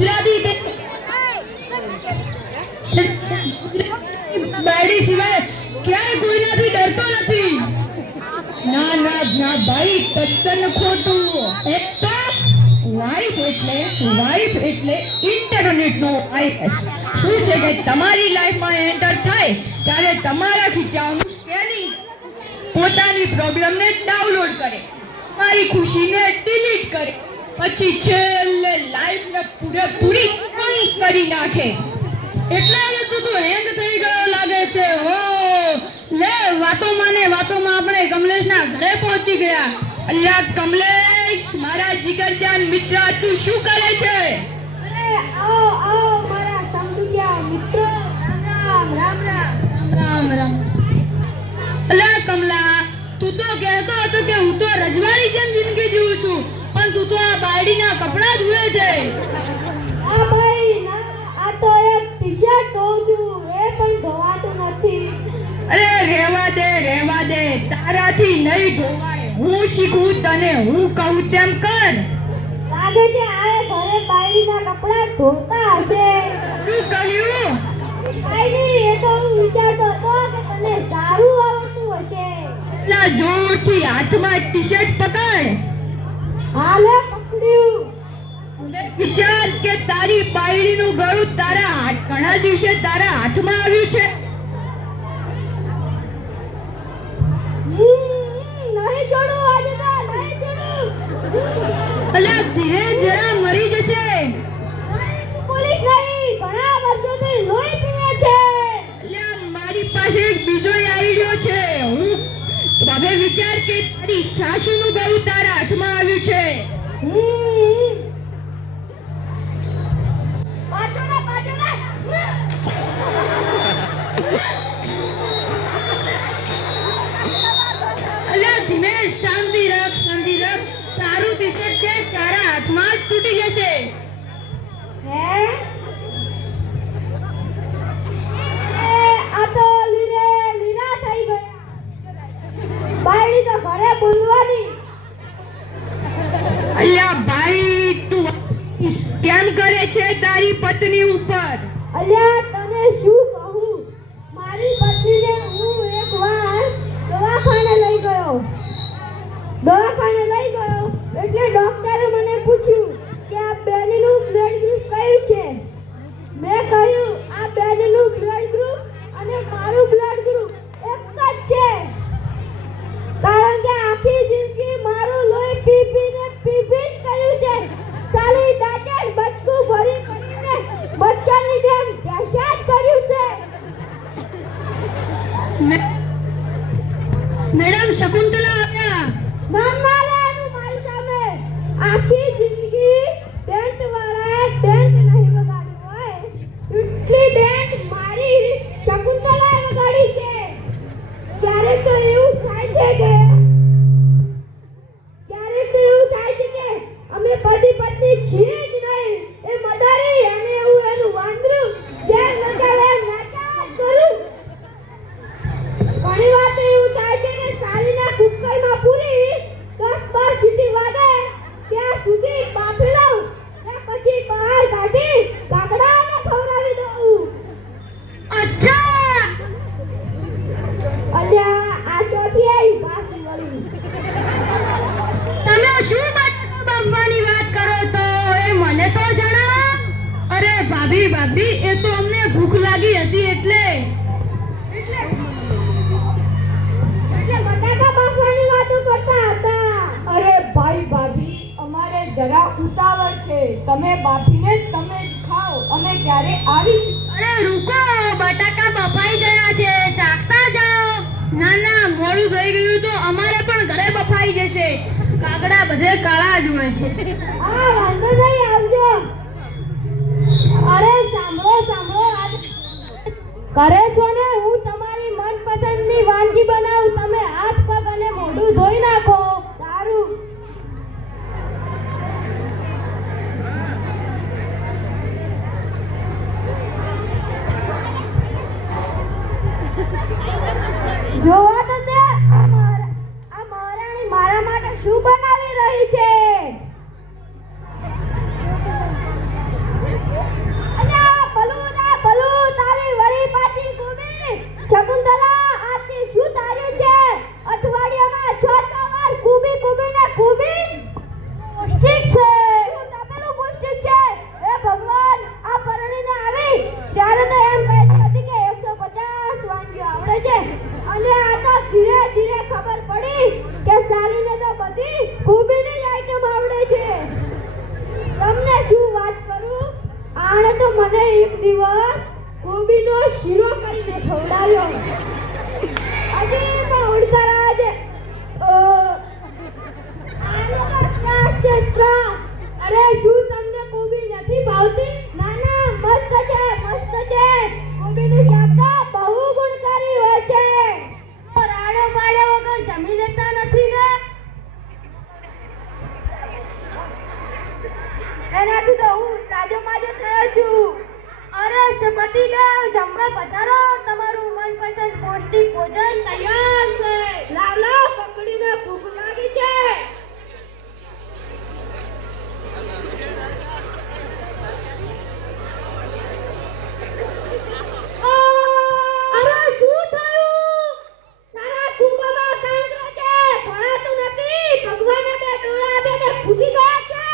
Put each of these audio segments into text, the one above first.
ગુજરાતી બાયડી સિવાય ક્યાંય કોઈનાથી ડરતો નથી. ના ના ના ભાઈ, તદ્દન ખોટું. એક તો વાઇફ એટલે ઇન્ટરનેટનો વાઇફ. શું છે કે તમારી લાઈફમાં એન્ટર થાય ત્યારે તમારા ખીચાનું સ્કેનિંગ પોતાની પ્રોબ્લેમને ડાઉનલોડ કરે, તમારી ખુશીને ડિલીટ કરે, પછી છેલ્લે લાઈફને પૂરેપૂરી બંધ કરી નાખે. એટલે જ તું હેંગ થઈ ગયો લાગે છે. હો લે, વાતોમાં આપણે કમલેશના ઘરે પહોંચી ગયા. અલ્યા કમલેશ, મારા જીગરજાન મિત્ર, તું શું કરે છે? અરે આવો આવો મારા સમજુયા મિત્રો. રામ રામ રામ રામ રામ. અલ્યા કમલા, તું તો કહેતો હતો કે હું તો રજવાડી જેમ જિંદગી જીવું છું, પણ તું તો આ બાયડીના કપડા ધુએ છે. આ ભાઈ ના, આ તો એક ટી-શર્ટ ધોઉં છું, એ પણ ધોવાતું નથી. અરે રહેવા દે, તારાથી નહીં ધોવાય. હું શીખવું તને, હું કહું તેમ કર. લાગે છે આ ઘરે બાયડીના કપડા ધોતા હશે. શું કહ્યું? કાઈ નહીં, એ તો હું વિચારતો હતો કે તને સારું આવડતું હશે. એટલા જોરથી હાથમાં ટી-શર્ટ પકડ. હાલે પકડ્યું. વિચાર કે તારી બાયડીનું ગળું ઘણા દિવસે તારા હાથમાં આવ્યું છે. નહીં છોડું, આજે તો નહીં છોડું. અલ્યા ધીરે જરા મરી જશે. તું પોલીસ નહીં, ઘણા વર્ષોથી લોહી પીવે છે. અલ્યા મારી પાસે એક બીજો આઈડિયો છે. હું હવે વિચાર કે તારી સાસુનું ગળું તારા હાથમાં આવ્યું છે. અલ્યા ધીમે, શાંતિ રાખ. તારું ટી-શર્ટ છે તારા હાથમાં જ તૂટી જશે. હે? આ તો લીરા થઈ ગયા. બાયડી તો ઘરે બોલવાની. અલ્યા ભાઈ, તું કેમ કરે છે તારી પત્ની ઉપર? અલ્યા તને શું કહું, મારી પત્નીને હું એકવાર દવાખાને લઈ ગયો એટલે ડોક્ટરે મને પૂછ્યું કે આ બેનનું બ્લડ ગ્રુપ કયું છે. મેં કહ્યું આ બેનનું બ્લડ ગ્રુપ અને મારું બ્લડ ગ્રુપ એક જ છે, કારણ કે આખી જિંદગી મારું લોહી પીપીને પીપી જ કર્યું છે. સાલી ડાચર બચકું ભરીને બચ્ચાની જેમ કેશાત કર્યું છે. મેડમ શકુંતલા આવ્યા. નામ ના લે એનું મારી સામે. આખી જિંદગી બેન્ટ વાળાએ બેન્ટ નહીં વગાડ્યું હોય એટલી બેન્ટ મારી શકુંતલાએ વગાડી છે. ક્યારેક તો એવું થાય છે કે અમે પતિ પત્ની છીએ જ નહીં, એ મદારી અને એવું એનું વાંદરું જેમ નચાવે એમ નાચા કરું. ઘણી વાર તો એવું થાય છે કે સાલીના કુકરમાં પૂરી 10-12 સીટી વાગે ત્યાં સુધી બાફી લઉં ને પછી બહાર કાઢી કાકડાને ખવડાવી દઉં. અચ્છા, અલ્યા આ ચોથી આવી પાછી વળી. તમે શું બાપવાની વાત કરો તો એ મને તો જણાવો. અરે ભાભી, એ તો અમને ભૂખ લાગી હતી એટલે બટાકા બાફવાની વાતો કરતા હતા. અરે ભાઈ ભાભી, અમારે જરા ઉતાવળ છે. તમે બાફીને તમે જ ખાઓ, અમે ક્યારે આવી. અરે રૂકો, બટાકા બફાઈ ગયા છે, ચાખતા જાઓ. ના, મોડું થઈ ગયું તો અમારે પણ ઘરે બફાઈ જશે. કાકડા બધે કાળા જ હોય છે. હા વાંધો નહીં, આવજો. અરે સાંભળો, આજ કરે છો ને હું તમારી મનપસંદની વાનગી બનાવું, તમે હાથ પગ અને મોઢું ધોઈ નાખો. સારું. જોવા તો દે, આ મહારાણી મારા માટે શું બનાવી રહી છે. તમને શું વાત કરું, આણે તો મને એક દિવસ કોબીનો શીરો કરીને ખવડાવ્યો. હજી પણ ઉડતા રહ્યા છે. આનો તો ત્રાસ છે, ત્રાસ. અરે શું તમને કોબી નથી ભાવતી? ના ના, મસ્ત છે, મસ્ત છે. કોબીનું શાક તો બહુ ગુણકારી હોય છે. તો રાડો બાડો વગર જમી લેતા નથી ને? એનાથી તો હું તાજો માજો થયો છું. અરે પતિદેવ, જમવા પધારો. તમારું મનપસંદ પૌષ્ટિક ભોજન તૈયાર છે. લાવ લાવ, પકડીને ભૂખ લાગી છે. અરે શું થયું? તારા કુંભમાં કાંકરા છે, ભણાતું નથી. ભગવાને બે ડોળા આપ્યા તે ફૂટી ગયા છે.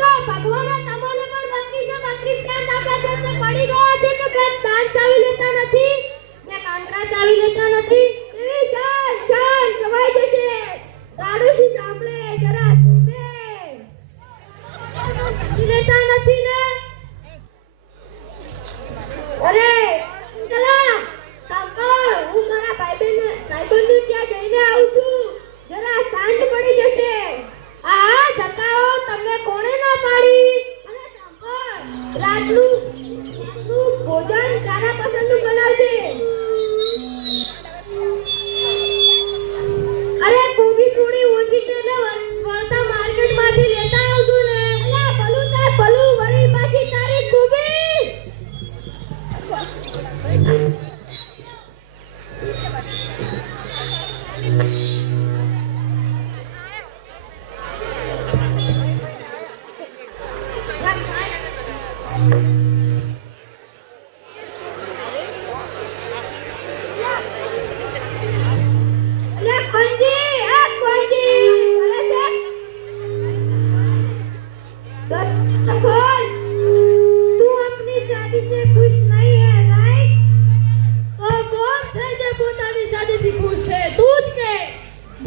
તો ભગવાને તમને પણ 32 દાંત આપ્યા છે તે પડી ગયા છે કે બે દાંત ચાવી લેતા નથી, બે કાંકરા ચાવી લેતા નથી. એવી શાન શાન ચવાઈ જશે. ગાડુશી સાંભળે જરા ધૂમે લેતા નથી ને? અરે અંકલા સાંભળ, હું મારા ભાઈબંધને ત્યાં જઈને આવું છું. જરા સાંજ પડી જશે. હા જતા હો, તમને કોણે ના પાડી? અને સાંભળ, રાતનું ભોજન તારા પસંદનું બનાવજે. અરે કોબી થોડી ઓછી છે ને વળતા માર્કેટમાંથી લેતા આવજો ને. અલા ભલું તાર ભલું, વળી પાછી તારી કોબી.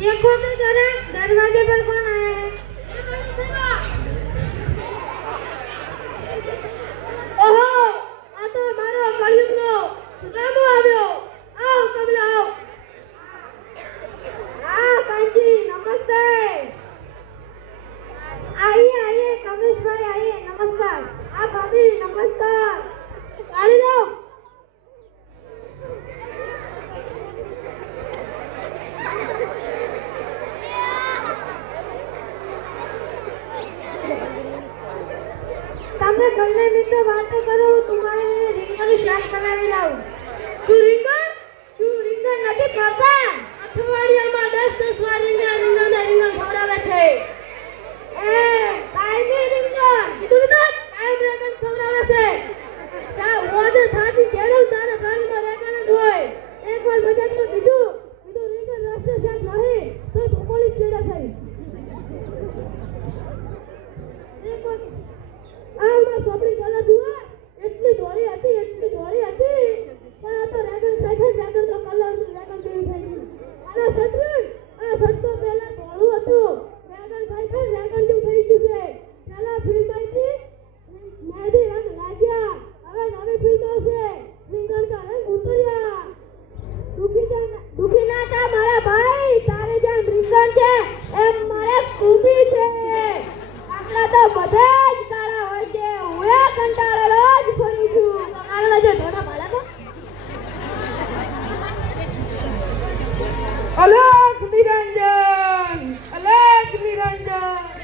देखो तो जरा दरवाजे पर कौन आया है? ओहो, आ तो हमारा कलयुगनो सुदामो આવ્યો. आओ कमला आओ. हाँ कांची, नमस्ते. आइए आइए कमलेश भाई, आइए. नमस्कार. हाँ भाभी नमस्कार. गाड़ी लो. તમે ઘરને મિત્રો વાતો કરો, તમારે રીંગણનું શાક બનાવી લાવું. શું રીંગણ? શું રીંગણ નથી ખાતા? અઠવાડિયામાં 10 વાર રીંગણ ખવડાવે છે. એ કાયમી રીંગણ કીધું ને, કાયમ રીંગણ ખવડાવે છે. તા ઓદે થાતી કેરું તારે ઘરમાં રીંગણ જ હોય. એકવાર મજાકમાં કીધું રીંગણ રસ્તે શાક નહીં તો પોલીસ ચેડા થઈ. સોપડી કલર જુઓ, એટલી ધોળી હતી પણ આ તો રેગન સાઈકલ તો કલર રેગન જેવી થઈ ગઈ. અને સટ તો પહેલા ધોળું હતું, રેગન સાઈકલ રેગન જેવું થઈ ગયું છે. પહેલા ફિલ્મ આવી મહેંદી રંગ લાગ્યા, હવે નવી ફિલ્મ આવશે રીંગણ કા રંગ ઉતર્યા. દુખી ના થા મારા ભાઈ, તારે જેમ રીંગણ છે એમ મારે કોબી છે. કાકડા તો બધા જ કાળા હોય છે. હું કંટાળેલો જ ફરું છું. કાળા જે ધોળા બાળકો. અલગ નિરંજન, અલગ નિરંજન.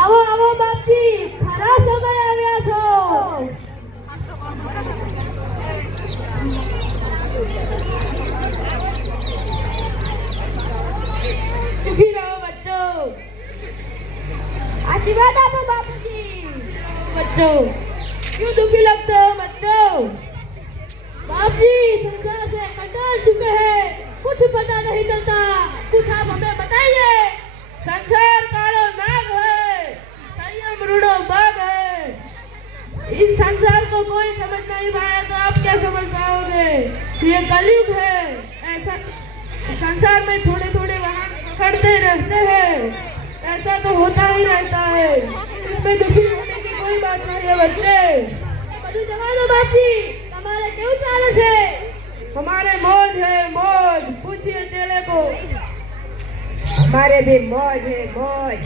આવો આવો બાપજી, ખરા સમય આવ્યા છો. સુખી રહો બચ્ચો. आशीर्वाद आपो बापूजी. बच्चों क्यों दुखी लगते हो बच्चों? बाप जी संसार से कंटाल चुके हैं, कुछ पता नहीं चलता. कुछ आप हमें बताइए. संसार कालो नाग है, संयम रूढ़ो बाग है. इस संसार को कोई समझ नहीं पाया तो आप क्या समझ पाओगे? ये कलयुग है. ऐसा संसार में थोड़े थोड़े वाहन पकड़ते रहते हैं. ऐसा तो होता ही रहता है, इसमें दुखी होने की कोई बात नहीं है बच्चे। બધું જવા દો બાપજી, તમારે કેવું ચાલે છે? हमारे मौज है मौज, पूछिए चेले को। हमारे भी मौज है मौज।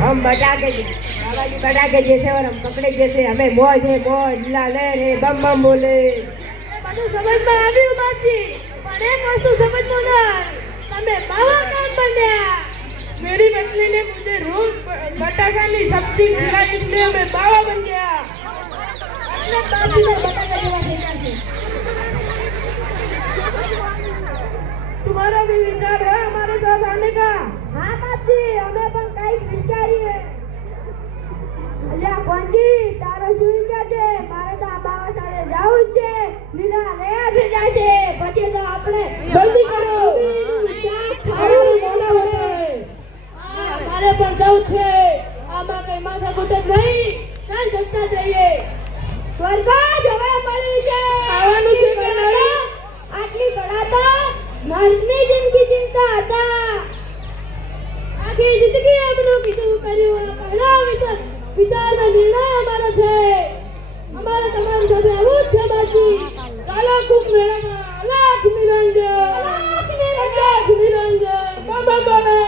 हम बटाके बाबा जी बटाके जैसे और हम कपड़े जैसे, हमें मौज है मौज, लहर है बम बम बोले। બધું સમજમાં આવ્યું બાપજી, પણ એક વસ્તુ સમજમાં ના આવી, તમે બાવા કેમ બન્યા? मेरी मछली ने मुझे रोज बटाका की सब्जी खिलाई, इसलिए मैं बावा बन गया। એટલે બાપજીને બટાકા જેવા થઈ જશે. तुम्हारा भी विचार है हमारे साथ आने का? હા બાપજી, અમે પણ કંઈક વિચારીએ. અલ્યા કોંજી, તારો શું વિચાર છે? મારે તો આ બાવા સાથે જાવું જ છે. લીલા રેડ થઈ જશે, પછી તો આપણે જલ્દી કરો, ખાવાનું મોડા હોતે। हमारे पर जाऊ छे, आमा कई माथा घुटे नहीं, चाल चलता जाइए। સ્વર્ગ હવે મળ્યું છે. આવવાનું છે કે નહીં? આટલી કડાતા નર્કની જિંદગી જીવતા હતા. આખી જિંદગી એમનો કીધું કર્યું, પહેલા વિચારના નિર્ણય અમારો છે। અમારે તમારી સાથે આવું જ છે બાજી। ચાલો કુંભ મેળામાં અલાખ નિરંજન, અલાખ નિરંજન, બાબા બોલે।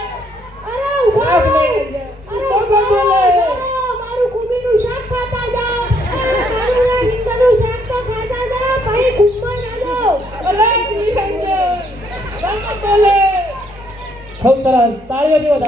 અરે ઉભા રહો. નિરંજન, અરે બાબા ઉભા રહો, બોલે। ઉભા રહો. મારું કુબીનું શાક ખાતા જાઓ. મારું હિંગનું શાક તો ખાતા જાઓ, પછી કુંભમાં ના જાઓ. અલાખ નિરંજન, બાબા બોલે। ખૂબ સરસ, તાળીઓથી વધાવો।